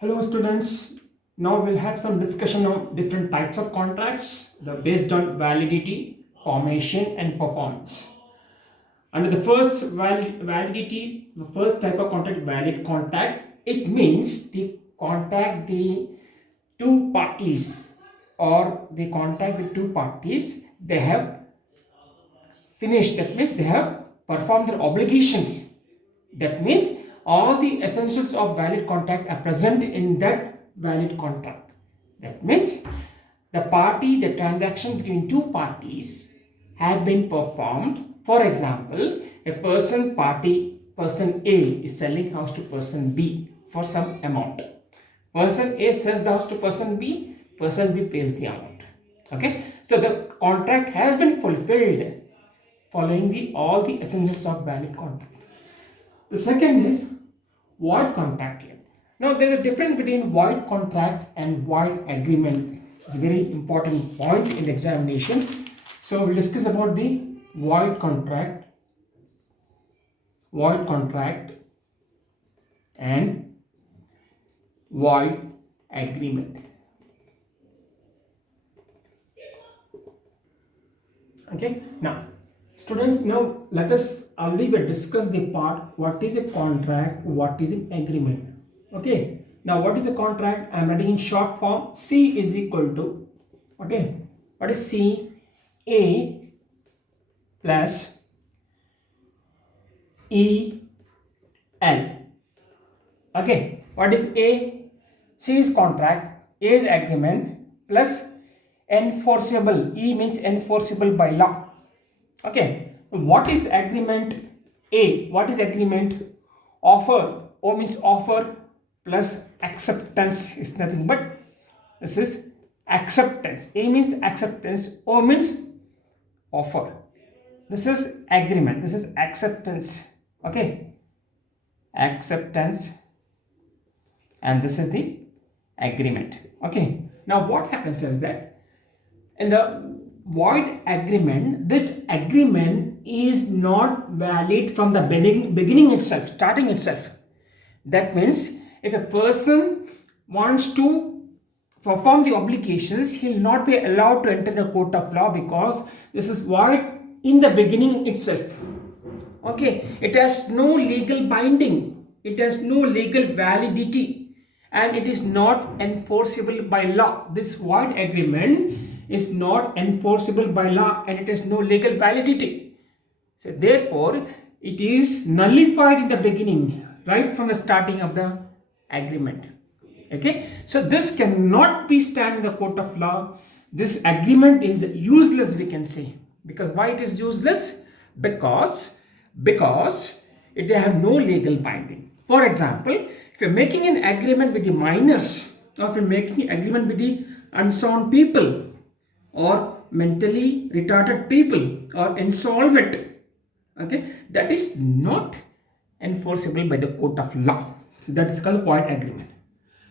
Hello students, now we'll have some discussion on different types of contracts based on validity, formation and performance. Under the first validity, the first type of contract, valid contract, it means the contact the two parties or the contact with two parties, they have finished, that means they have performed their obligations. That means all the essentials of valid contract are present in that valid contract. That means the transaction between two parties have been performed. For example, person A is selling house to person B for some amount. Person A sells the house to person B pays the amount. Okay, so the contract has been fulfilled following all the essentials of valid contract. The second is void contract here. Now there is a difference between void contract and void agreement. It's a very important point in the examination. So we'll discuss about the void contract and void agreement. Okay, now students, now let us already discuss the part what is a contract, what is an agreement. Okay, now what is a contract? I am writing in short form. C is equal to, okay, what is C? A plus E L. Okay, what is A? C is contract, A is agreement, plus enforceable. E means enforceable by law. Okay, what is agreement? A, what is agreement? Offer. O means offer plus acceptance is nothing but this is acceptance. A means acceptance, O means offer. This is agreement, this is acceptance. Okay, acceptance, and this is the agreement. Okay, now what happens is that in the void agreement, that agreement is not valid from the beginning itself, starting itself. That means if a person wants to perform the obligations, he will not be allowed to enter the court of law because this is void in the beginning itself. Okay, it has no legal binding, it has no legal validity, and it is not enforceable by law. This void agreement is not enforceable by law and it has no legal validity. So therefore, it is nullified in the beginning, right from the starting of the agreement. Okay, so this cannot be stand in the court of law. This agreement is useless, we can say. Because why it is useless? Because it have no legal binding. For example, if you're making an agreement with the minors, or if you're making an agreement with the unsound people, or mentally retarded people, or insolvent, okay, that is not enforceable by the court of law. That is called void agreement.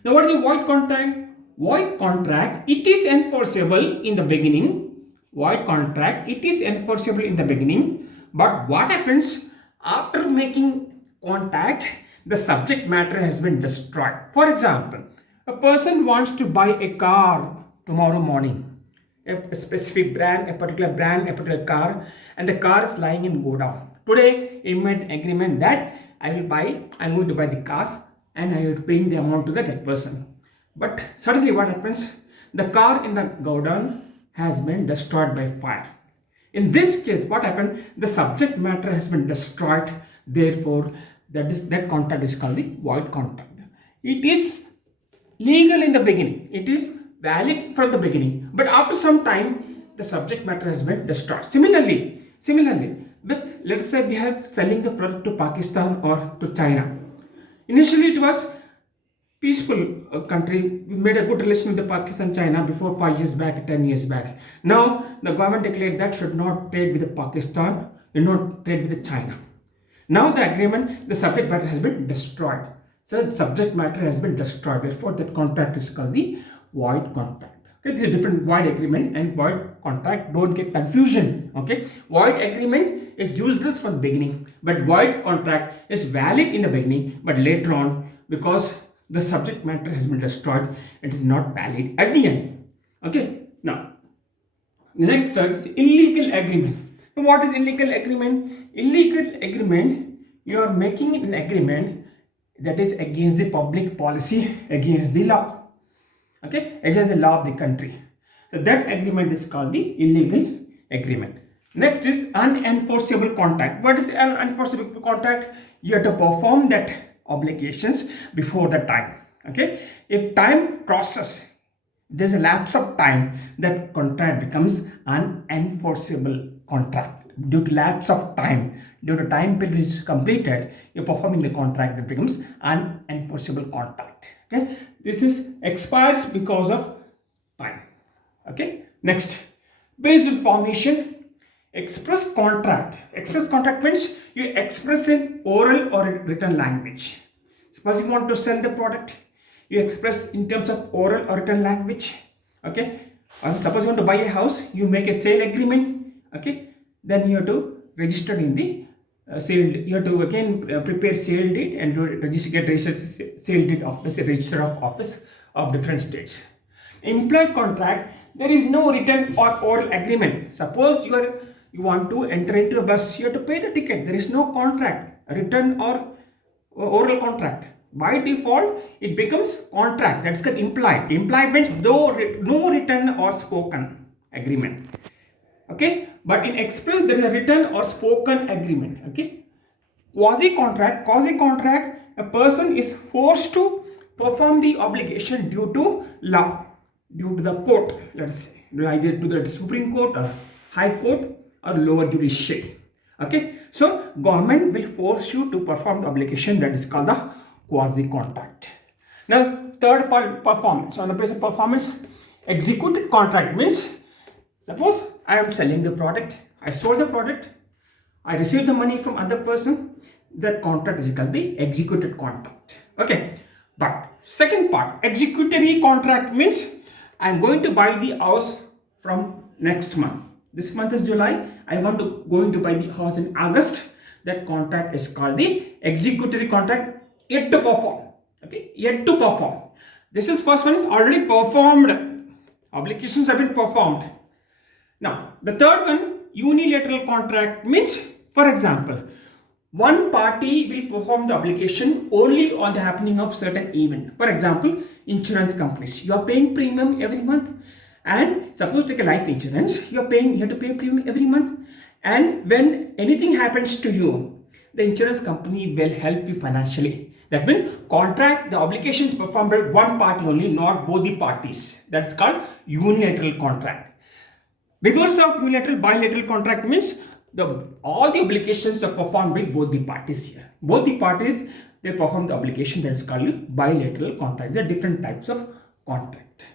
Now what is the void contract? Void contract, it is enforceable in the beginning. Void contract, it is enforceable in the beginning, but what happens after making contact? The subject matter has been destroyed. For example, a person wants to buy a car tomorrow morning, a specific brand, a particular car, and the car is lying in godown. Today, he made an agreement that I'm going to buy the car and I will be paying the amount to that person. But suddenly what happens? The car in the godown has been destroyed by fire. In this case, what happened? The subject matter has been destroyed. Therefore, that contract is called the void contract. It is legal in the beginning. It is valid from the beginning. But after some time, the subject matter has been destroyed. Similarly, with, let's say we have selling the product to Pakistan or to China. Initially, it was peaceful country. We made a good relation with the Pakistan, China before 5 years back, 10 years back. Now the government declared that should not trade with the Pakistan, not trade with the China. Now the agreement, the subject matter has been destroyed. So the subject matter has been destroyed. Therefore, that contract is called the void contract. Okay, there is a different void agreement and void contract. Don't get confusion. Okay, void agreement is useless from the beginning, but void contract is valid in the beginning, but later on, because the subject matter has been destroyed, it is not valid at the end. Okay, now the next is illegal agreement. So what is illegal agreement? Illegal agreement, you are making an agreement that is against the public policy, against the law. Okay, against the law of the country. So that agreement is called the illegal agreement. Next is unenforceable contract. What is an unenforceable contract? You have to perform that obligations before the time. Okay, if time crosses, there's a lapse of time, that contract becomes unenforceable contract. Due to lapse of time, due to time period is completed, you're performing the contract, that becomes unenforceable contract. Okay, this is expires because of time. Okay, next, based on formation, express contract. Express contract means you express in oral or written language. Suppose you want to sell the product, you express in terms of oral or written language. Okay, suppose you want to buy a house, you make a sale agreement. Okay, then you have to register in the sale. You have to again prepare sale deed and register sale deed office, register of office of different states. Implied contract, there is no written or oral agreement. Suppose you want to enter into a bus, you have to pay the ticket. There is no contract, written or oral contract. By default, it becomes contract. That's called implied. Implied means no written or spoken agreement. Okay, but in express there is a written or spoken agreement. Okay, quasi contract, a person is forced to perform the obligation due to law, due to the court, let's say either to the Supreme Court or High Court or lower judiciary. Okay, so government will force you to perform the obligation, that is called the quasi contract. Now third part, performance. On the basis of performance, executed contract means, suppose I am selling the product, I sold the product, I received the money from other person, that contract is called the executed contract. Okay, but second part, executory contract means I am going to buy the house from next month. This month is July, I want to going to buy the house in August. That contract is called the executory contract, yet to perform. Okay, yet to perform. This is first one is already performed. Obligations have been performed. Now, the third one, unilateral contract means, for example, one party will perform the obligation only on the happening of certain event. For example, insurance companies, you are paying premium every month, and suppose take a life insurance, you have to pay premium every month, and when anything happens to you, the insurance company will help you financially. That means contract, the obligations performed by one party only, not both the parties. That's called unilateral contract. Reverse of unilateral, bilateral contract means all the obligations are performed by both the parties here. Both the parties, they perform the obligation, that's called bilateral contract. There are different types of contract.